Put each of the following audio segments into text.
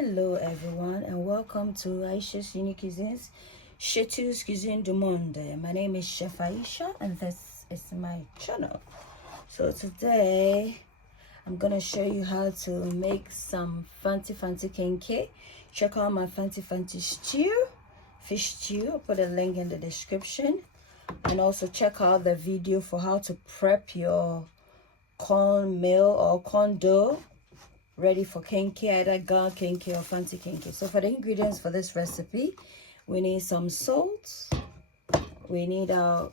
Hello everyone and welcome to Ayesha's Unique Cuisines, Shetu's Cuisine du Monde. My name is Chef Ayesha and this is my channel. So today I'm gonna show you how to make some Fante Kenkey. Check out my Fante stew, fish stew. I'll put a link in the description, and also check out the video for how to prep your corn meal or corn dough ready for kenkey, either Ghana kenkey or Fante Kenkey. So for the ingredients for this recipe, we need some salt, we need our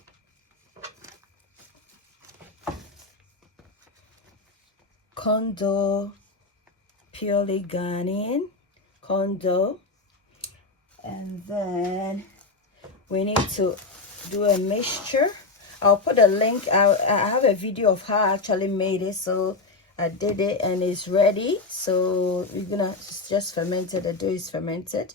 corn dough, purely Ghanaian corn dough, and then we need to do a mixture. I'll put a link. I have a video of how I actually made it, so I did it and it's ready. So we're gonna just ferment it. The dough is fermented,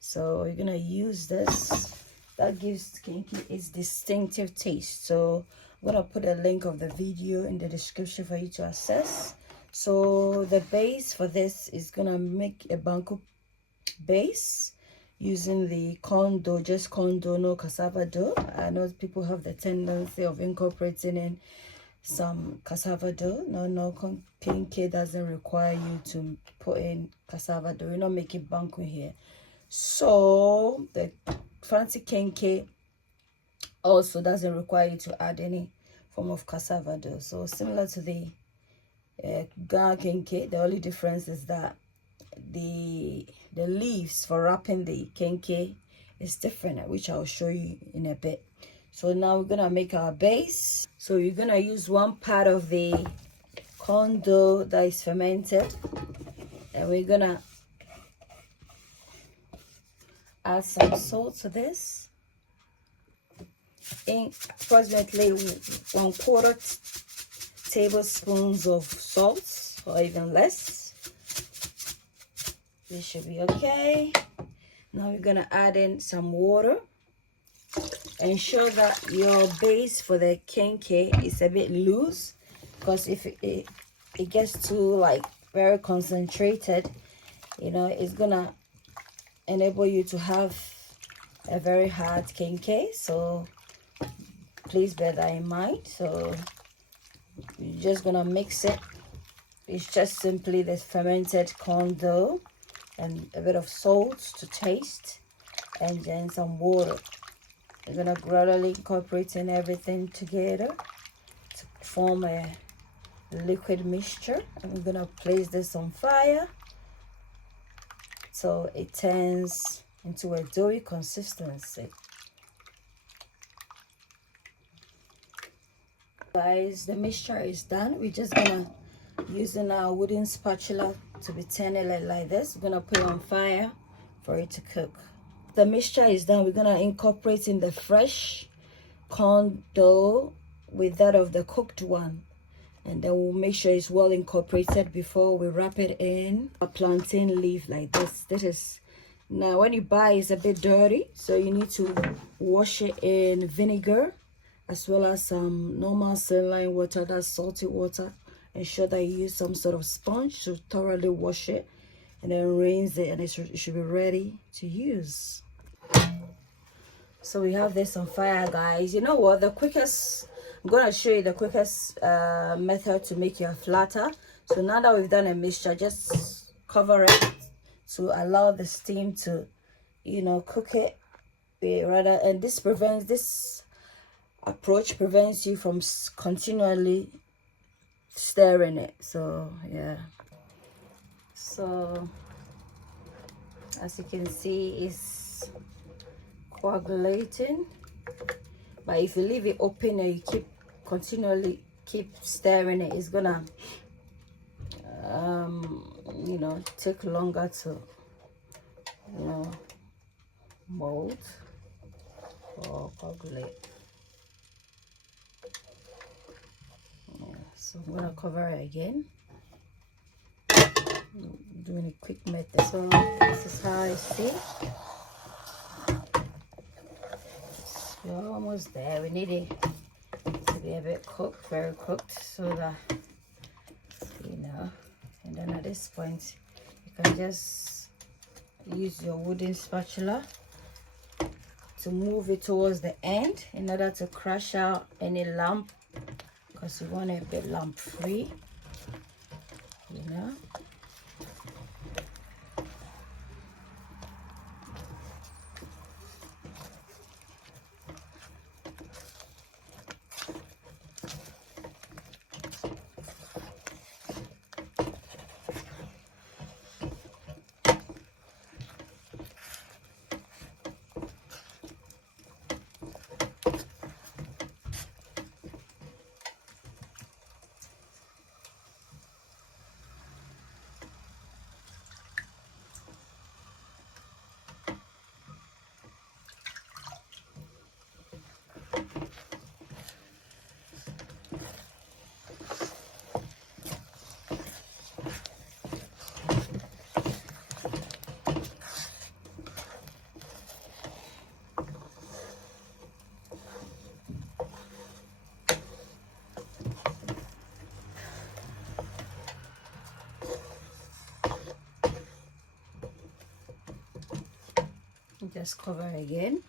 so we're gonna use this. That gives kenkey its distinctive taste. So I'm gonna put a link of the video in the description for you to access. So the base for this is gonna make a banku base using the corn dough, just corn dough, no cassava dough. I know people have the tendency of incorporating in some cassava dough. No, kenkey doesn't require you to put in cassava dough. We're not making banku here. So the Fante Kenkey also doesn't require you to add any form of cassava dough. So similar to the Ghana kenkey, the only difference is that the leaves for wrapping the kenkey is different, which I'll show you in a bit. So now we're gonna make our base. So you're gonna use one part of the corn dough that is fermented, and we're gonna add some salt to this, in approximately 1/4 tablespoons of salt, or even less. This should be okay. Now we're gonna add in some water. Ensure that your base for the kenkey is a bit loose, because if it gets too like very concentrated, you know, it's gonna enable you to have a very hard kenkey. So please bear that in mind. So you're just gonna mix it. It's just simply the fermented corn dough and a bit of salt to taste, and then some water. We're gonna gradually incorporate everything together to form a liquid mixture, and we're gonna place this on fire so it turns into a doughy consistency. Guys, the mixture is done. We're just gonna using our wooden spatula to be turning it like this. We're gonna put it on fire for it to cook. The mixture is done. We're gonna incorporate in the fresh corn dough with that of the cooked one, and then we'll make sure it's well incorporated before we wrap it in a plantain leaf like this. This is, now when you buy, it's a bit dirty, so you need to wash it in vinegar as well as some normal saline water, that's salty water. Ensure that you use some sort of sponge to thoroughly wash it, and then rinse it, and it should be ready to use. So we have this on fire, guys. You know what, the quickest, I'm gonna show you the quickest method to make your flatter. So now that we've done a mixture, just cover it to allow the steam to, you know, cook it rather, and this approach prevents you from continually stirring it. So yeah, so as you can see, it's coagulating, but if you leave it open and you continually keep stirring it, it's gonna you know, take longer to, you know, mold or coagulate. So I'm gonna cover it again. I'm doing a quick method. So this is how I see. We're almost there. We need it to be a bit cooked, very cooked, so that, you know. And then at this point, you can just use your wooden spatula to move it towards the end in order to crush out any lump, because you want it a bit lump free, you know. Just cover again.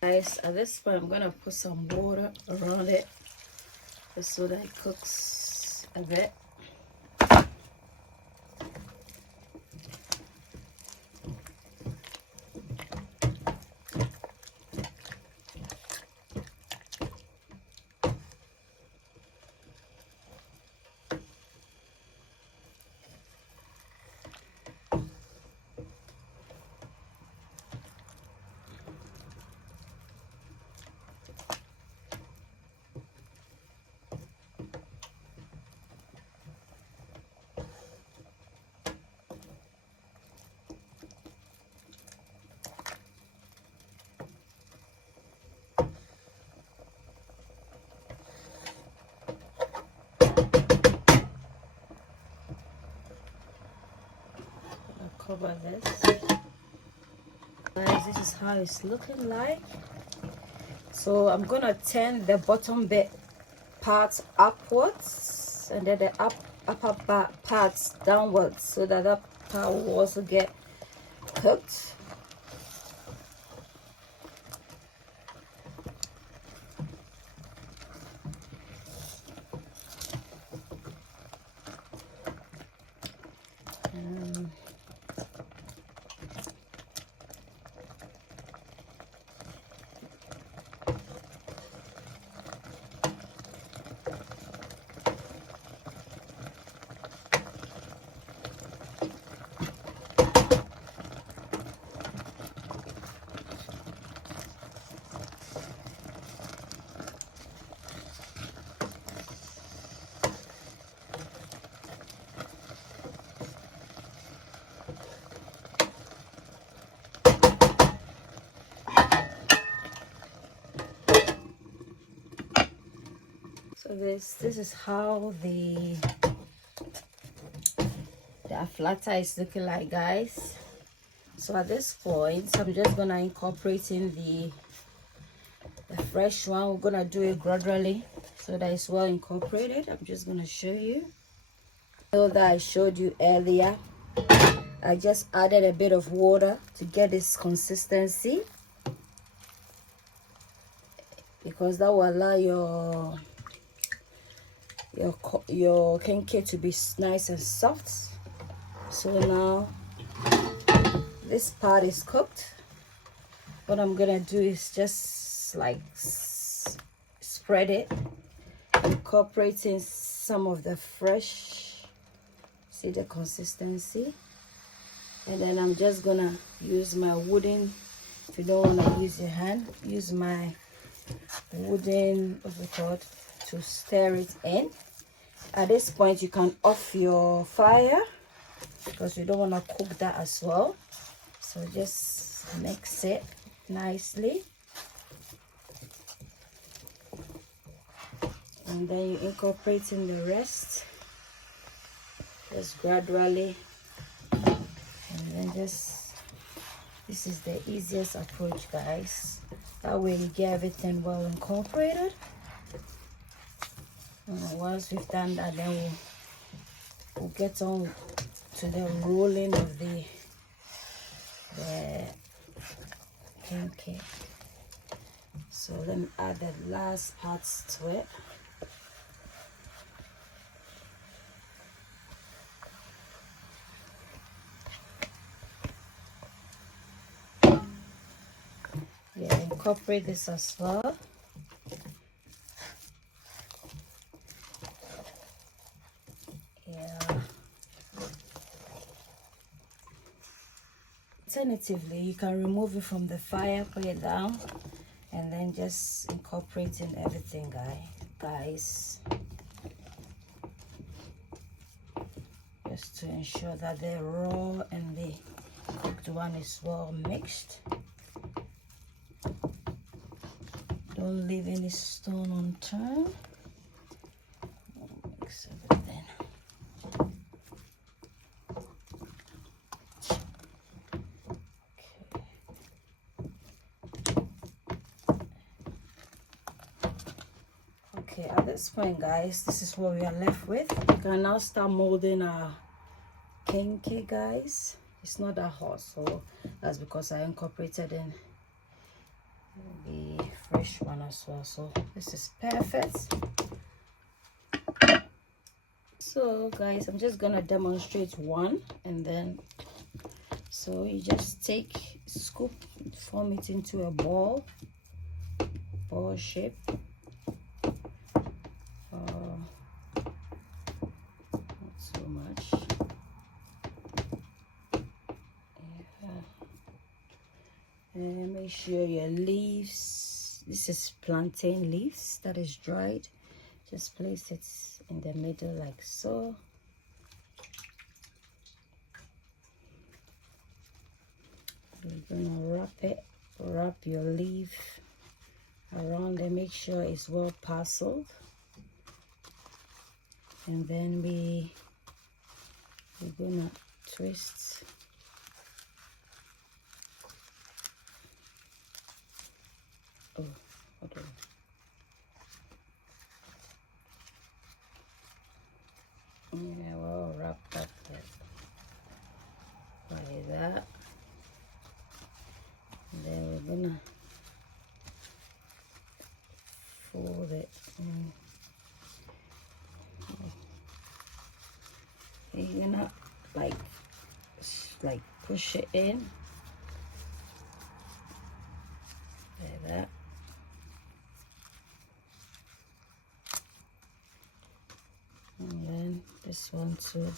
Guys, at this point I'm gonna put some water around it just so that it cooks a bit. Cover this. Guys, this is how it's looking like. So I'm gonna turn the bottom bit parts upwards and then the upper parts downwards, so that that part will also get cooked. So this is how the aflata is looking like, guys. So at this point I'm just gonna incorporate in the fresh one. We're gonna do it gradually so that it's well incorporated. I'm just gonna show you. So that I showed you earlier, I just added a bit of water to get this consistency, because that will allow your kenkey to be nice and soft. So now this part is cooked. What I'm gonna do is just like spread it, incorporating some of the fresh, see the consistency, and then I'm just gonna use my wooden, if you don't want to use your hand, use my wooden, what's it called, to stir it in. At this point you can off your fire because you don't want to cook that as well. So just mix it nicely, and then you incorporate in the rest just gradually, and then just, this is the easiest approach, guys. That way you get everything well incorporated. And once we've done that, then we'll get on to the rolling of the kenkey. So let me add the last parts to it. Yeah, incorporate this as well. Yeah. Alternatively, you can remove it from the fire, put it down, and then just incorporate in everything, guys. Just to ensure that the raw and the cooked one is well mixed. Don't leave any stone unturned. Mix everything. Okay, at this point, guys, this is what we are left with. We can now start molding our kenkey, guys. It's not that hot, so that's because I incorporated in the fresh one as well. So this is perfect. So guys, I'm just gonna demonstrate one, and then so you just take, scoop, form it into a ball shape. Not so much. And make sure your leaves, this is plantain leaves that is dried, just place it in the middle like so. You're gonna wrap your leaf around and make sure it's well parceled, and then we're gonna twist. Oh, hold on. Yeah, well wrapped up like that. And then we're gonna fold it in. You're gonna like push it in like that. And then this one too,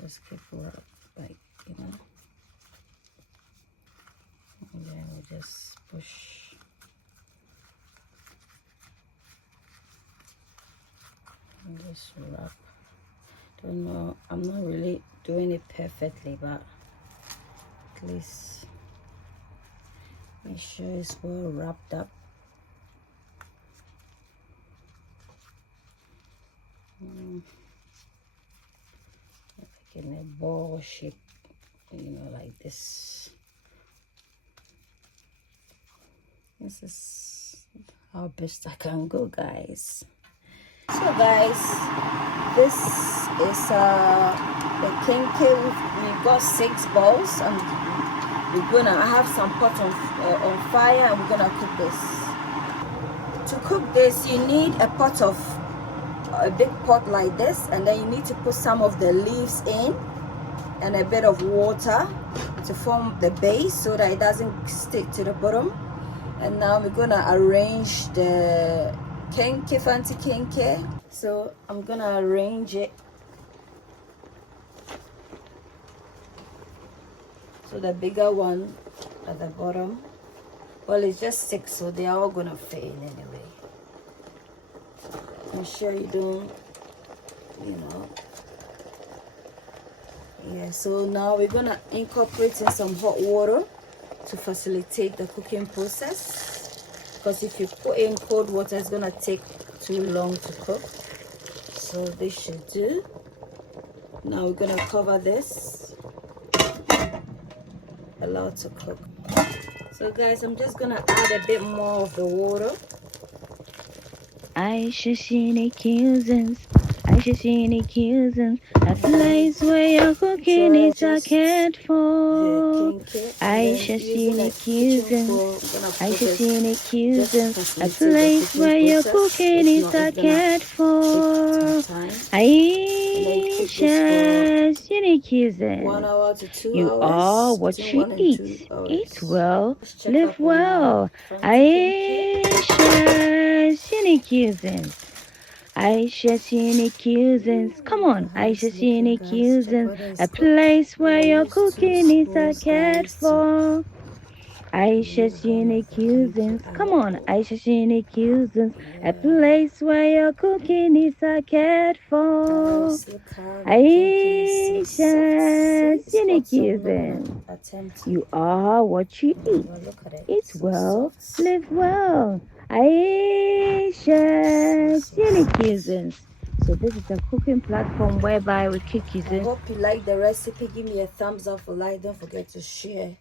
just keep wrap, like, you know, and then we just push. And just wrap. Don't know, I'm not really doing it perfectly, but at least make sure it's well wrapped up. Like in a ball shape, you know, like this. This is how best I can go, guys. So guys, this is the kenkey. We've got 6 balls, and I have some pot on fire, and we're gonna cook this. To cook this, you need a big pot like this, and then you need to put some of the leaves in and a bit of water to form the base so that it doesn't stick to the bottom. And now we're gonna arrange the kenkey, Fante Kenkey. So I'm gonna arrange it so the bigger one at the bottom, well, it's just 6, so they are all gonna fit in anyway. So ensure you don't, you know. Yeah, so now we're gonna incorporate in some hot water to facilitate the cooking process, because if you put in cold water, it's gonna take too long to cook. So this should do. Now we're gonna cover this, allow it to cook. So guys, I'm just gonna add a bit more of the water. Ayesha cuisines, Ayesha cuisines, a place where your cooking is a cared for. Ayesha cuisines, Ayesha cuisines, a place where your cooking is a cared for. Ayesha cuisines, 1 hour to 2 you hours. are what you eat. Eat well, live well. Ayesha cuisines. Ayesha cuisines. Come on, Ayesha cuisines. A place where your cooking is a cared for. Ayesha cuisines. Come on, Ayesha cuisines. A place where your cooking is a cared for. Ayesha cuisines. You are what you eat. Eat well, live well. Ayesha cuisines. So this is a cooking platform whereby we cook I cuisine. hope you like the recipe. Give me a thumbs up for like. Don't forget to share.